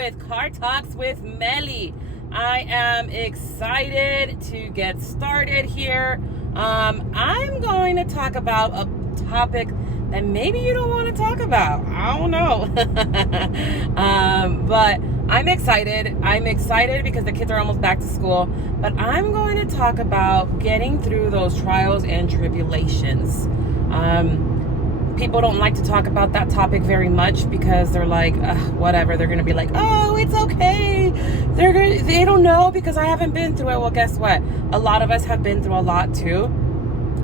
with Car Talks with Melly. I am excited to get started here. I'm going to talk about a topic that maybe you don't want to talk about. I don't know. But I'm excited. I'm excited because the kids are almost back to school. But I'm going to talk about getting through those trials and tribulations. People don't like to talk about that topic very much because they're like, whatever. They're going to be like, oh, it's okay. They don't know because I haven't been through it. Well, guess what? A lot of us have been through a lot too.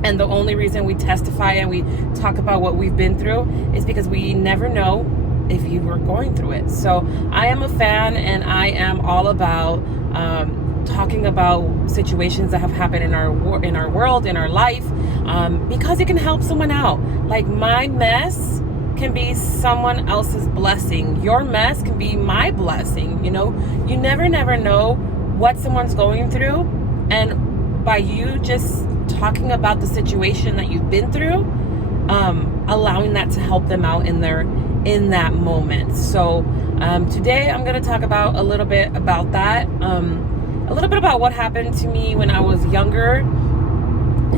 And the only reason we testify and we talk about what we've been through is because we never know if you were going through it. So I am a fan and I am all about talking about situations that have happened in our world, in our life, because it can help someone out. Like my mess can be someone else's blessing. Your mess can be my blessing. You know, you never know what someone's going through, and by you just talking about the situation that you've been through, allowing that to help them out in that moment. So today I'm going to talk about a little bit about that. A little bit about what happened to me when I was younger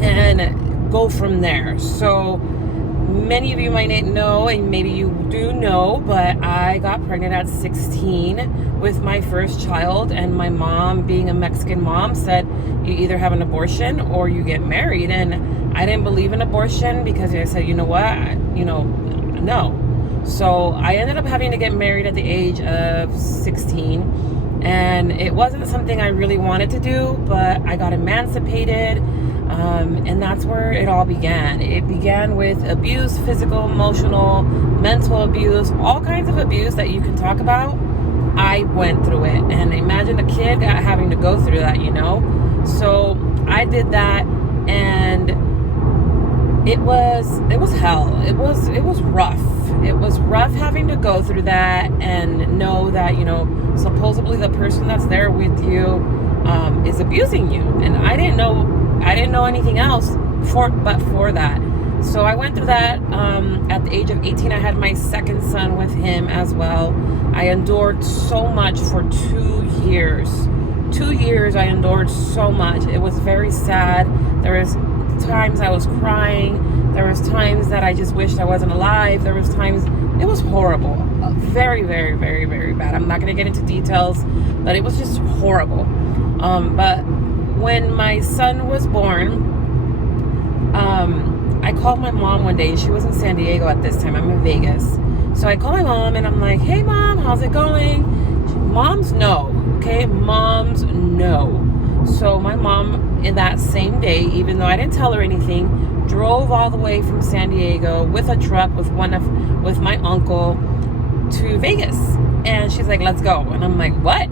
and go from there. So many of you might not know, and maybe you do know, but I got pregnant at 16 with my first child, and my mom, being a Mexican mom, said you either have an abortion or you get married. And I didn't believe in abortion because I said, you know what, no. So I ended up having to get married at the age of 16. And it wasn't something I really wanted to do, but I got emancipated, and that's where it all began. It began with abuse, physical, emotional, mental abuse, all kinds of abuse that you can talk about. I went through it, and imagine a kid having to go through that, you know? So I did that, and it was hell. It was rough. It was rough having to go through that and know that, you know, supposedly the person that's there with you is abusing you. And I didn't know anything else for that. So I went through that. At the age of 18, I had my second son with him as well. I endured so much for 2 years. 2 years I endured so much. It was very sad. There was times I was crying. There was times that I just wished I wasn't alive. There was times, it was horrible. Very, very, very, very bad. I'm not going to get into details, but it was just horrible. But when my son was born, I called my mom one day. She was in San Diego at this time. I'm in Vegas. So I called my mom and I'm like, hey mom, how's it going? Moms know, okay? Moms know. So my mom, in that same day, even though I didn't tell her anything, drove all the way from San Diego with a truck with my uncle to Vegas. And she's like, let's go. And I'm like, what?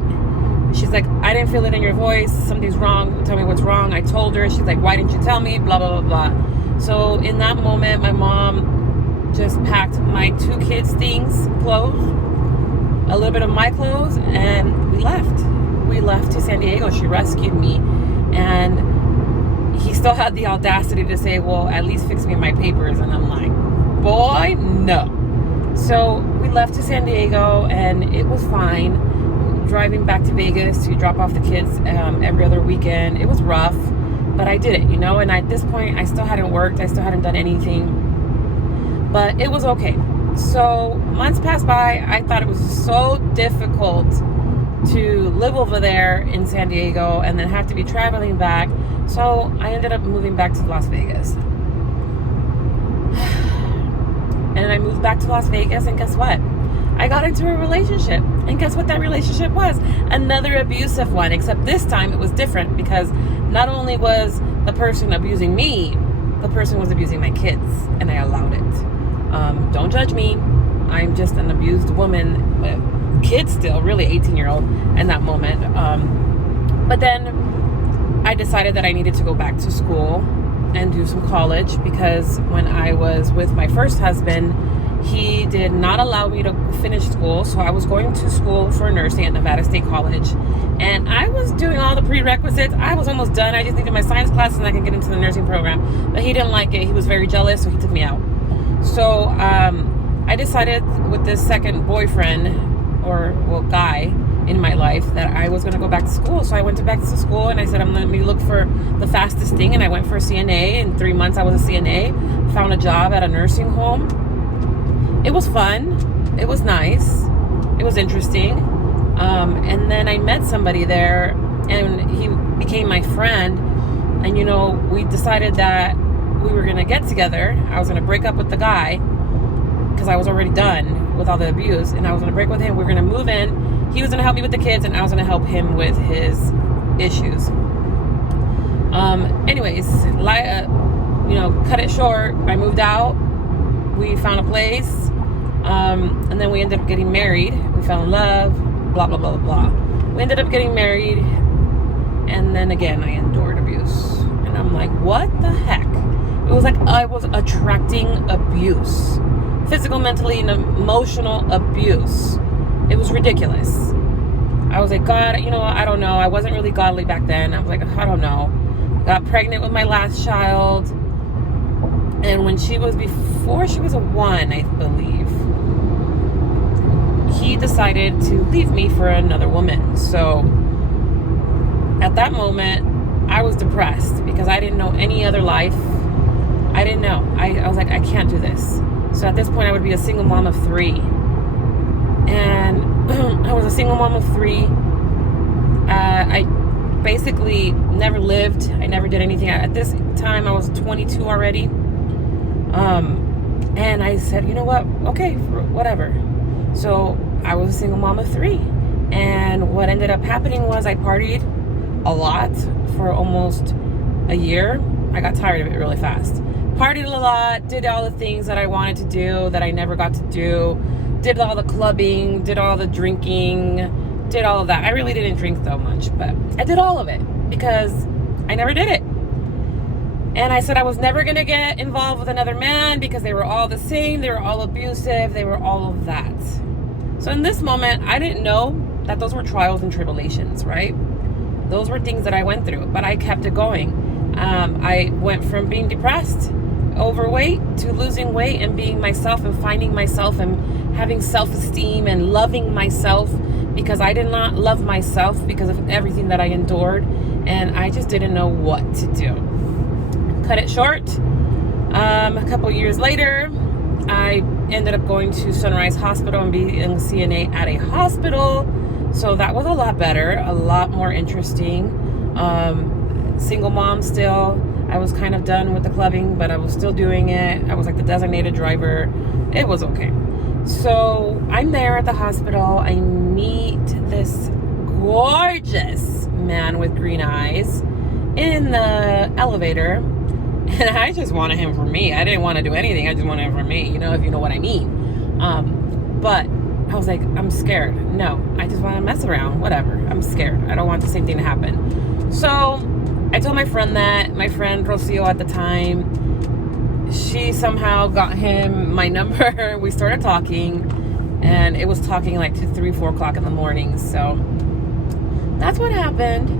She's like, I didn't feel it in your voice. Something's wrong. Tell me what's wrong. I told her. She's like, why didn't you tell me? Blah, blah, blah, blah. So in that moment, my mom just packed my 2 kids' things, clothes, a little bit of my clothes, and we left. We left to San Diego. She rescued me. And he still had the audacity to say, well, at least fix me my papers. And I'm like, boy, no. So we left to San Diego, and it was fine. Driving back to Vegas to drop off the kids every other weekend. It was rough, but I did it, you know? And at this point, I still hadn't worked. I still hadn't done anything. But it was okay. So months passed by. I thought it was so difficult to live over there in San Diego and then have to be traveling back. So I ended up moving back to Las Vegas. And I moved back to Las Vegas, and guess what? I got into a relationship. And guess what that relationship was? Another abusive one, except this time it was different because not only was the person abusing me, the person was abusing my kids, and I allowed it. Don't judge me. I'm just an abused woman, kid still, really 18-year-old in that moment. But then I decided that I needed to go back to school and do some college because when I was with my first husband, he did not allow me to finish school. So I was going to school for nursing at Nevada State College. And I was doing all the prerequisites. I was almost done. I just needed my science classes and I could get into the nursing program. But he didn't like it. He was very jealous, so he took me out. So I decided with this second boyfriend, guy in my life that I was going to go back to school. So I went back to school and I said, let me look for the fastest thing. And I went for a CNA. In 3 months, I was a CNA, found a job at a nursing home. It was fun. It was nice. It was interesting. And then I met somebody there and he became my friend. And, we decided that we were going to get together. I was going to break up with the guy because I was already done with all the abuse. And I was going to break with him. We were going to move in. He was going to help me with the kids, and I was going to help him with his issues. Anyways, cut it short. I moved out. We found a place. And then we ended up getting married. We fell in love. Blah, blah, blah, blah. We ended up getting married. And then again, I endured abuse. And I'm like, what the heck? It was like I was attracting abuse. Physical, mentally, and emotional abuse. It was ridiculous. I was like, God, I don't know. I wasn't really godly back then. I was like, I don't know. Got pregnant with my last child. And before she was a 1, I believe, he decided to leave me for another woman. So at that moment, I was depressed because I didn't know any other life. I didn't know. I was like, I can't do this. So at this point, I would be a single mom of 3. And I was a single mom of 3. I basically never lived. I never did anything. At this time, I was 22 already. And I said, you know what? Okay, whatever. So I was a single mom of 3. And what ended up happening was I partied a lot for almost a year. I got tired of it really fast. Partied a lot, did all the things that I wanted to do that I never got to do. Did all the clubbing, did all the drinking, did all of that. I really didn't drink though much, but I did all of it because I never did it. And I said I was never going to get involved with another man because they were all the same. They were all abusive. They were all of that. So in this moment, I didn't know that those were trials and tribulations, right? Those were things that I went through, but I kept it going. I went from being depressed, overweight, to losing weight and being myself and finding myself and having self-esteem and loving myself because I did not love myself because of everything that I endured, and I just didn't know what to do. Cut it short. A couple years later, I ended up going to Sunrise Hospital and being a CNA at a hospital. So that was a lot better, a lot more interesting. Single mom still. I was kind of done with the clubbing, but I was still doing it. I was like the designated driver. It was okay. So I'm there at the hospital. I meet this gorgeous man with green eyes in the elevator. And I just wanted him for me. I didn't want to do anything. I just wanted him for me, if you know what I mean. But I was like, I'm scared. No, I just want to mess around. Whatever. I'm scared. I don't want the same thing to happen. So I told my friend that. My friend Rocio at the time, she somehow got him my number. We started talking, and it was talking like to 3, 4 o'clock in the morning. So that's what happened.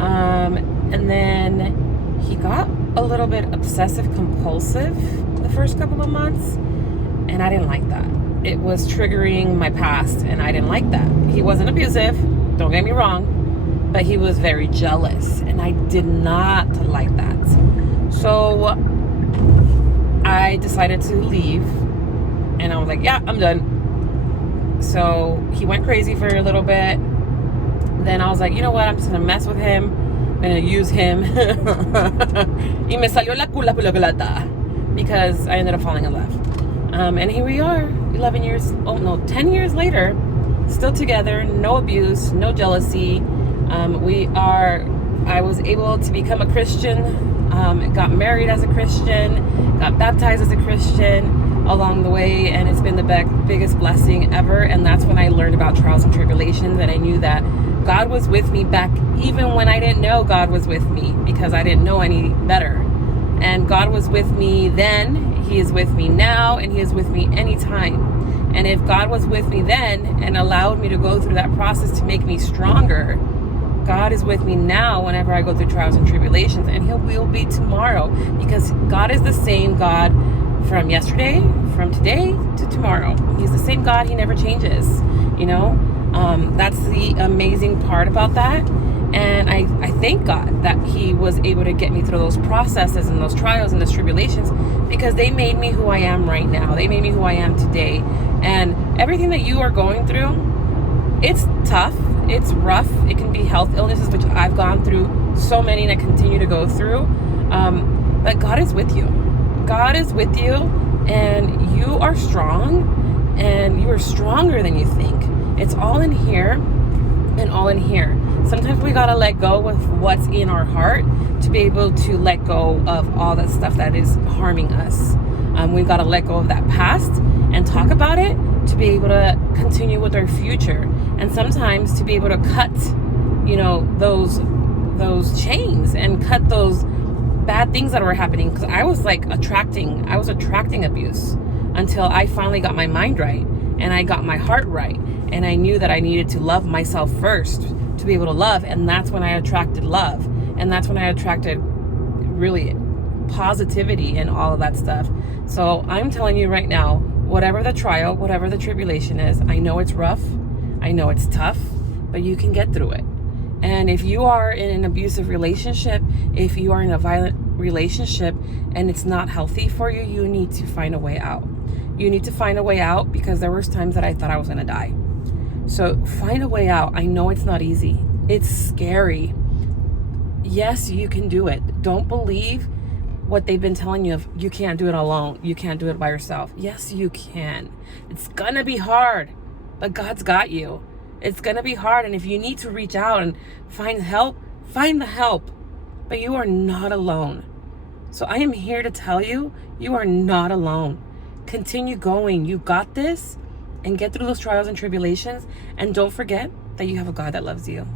And then he got a little bit obsessive compulsive the first couple of months, and I didn't like that. It was triggering my past, and I didn't like that. He wasn't abusive, don't get me wrong, but he was very jealous, and I did not like that. So I decided to leave, and I was like, yeah, I'm done. So he went crazy for a little bit. Then I was like, you know what, I'm just gonna mess with him. I'm gonna use him. Y me salió la culata because I ended up falling in love. And here we are, 10 years later, still together, no abuse, no jealousy. I was able to become a Christian, got married as a Christian, got baptized as a Christian along the way, and it's been the biggest blessing ever. And that's when I learned about trials and tribulations, and I knew that God was with me back even when I didn't know God was with me because I didn't know any better. And God was with me then, He is with me now, and He is with me anytime. And if God was with me then and allowed me to go through that process to make me stronger, God is with me now whenever I go through trials and tribulations, and He will be tomorrow, because God is the same God from yesterday, from today to tomorrow. He's the same God. He never changes, That's the amazing part about that. And I thank God that He was able to get me through those processes and those trials and those tribulations, because they made me who I am right now. They made me who I am today. And everything that you are going through, it's tough, it's rough. It can be health illnesses, which I've gone through so many and I continue to go through. But God is with you. God is with you, and you are strong, and you are stronger than you think. It's all in here and all in here. Sometimes we gotta let go of what's in our heart to be able to let go of all that stuff that is harming us. We gotta let go of that past and talk about it to be able to continue with our future. And sometimes to be able to cut, those chains and cut those bad things that were happening. Because I was attracting abuse until I finally got my mind right and I got my heart right. And I knew that I needed to love myself first to be able to love. And that's when I attracted love. And that's when I attracted really positivity and all of that stuff. So I'm telling you right now, whatever the trial, whatever the tribulation is, I know it's rough. I know it's tough, but you can get through it. And if you are in an abusive relationship, if you are in a violent relationship and it's not healthy for you, you need to find a way out. You need to find a way out, because there was times that I thought I was going to die. So find a way out. I know it's not easy. It's scary. Yes, you can do it. Don't believe what they've been telling you of you can't do it alone. You can't do it by yourself. Yes, you can. It's going to be hard, but God's got you. It's going to be hard. And if you need to reach out and find help, find the help. But you are not alone. So I am here to tell you, you are not alone. Continue going. You got this, and get through those trials and tribulations. And don't forget that you have a God that loves you.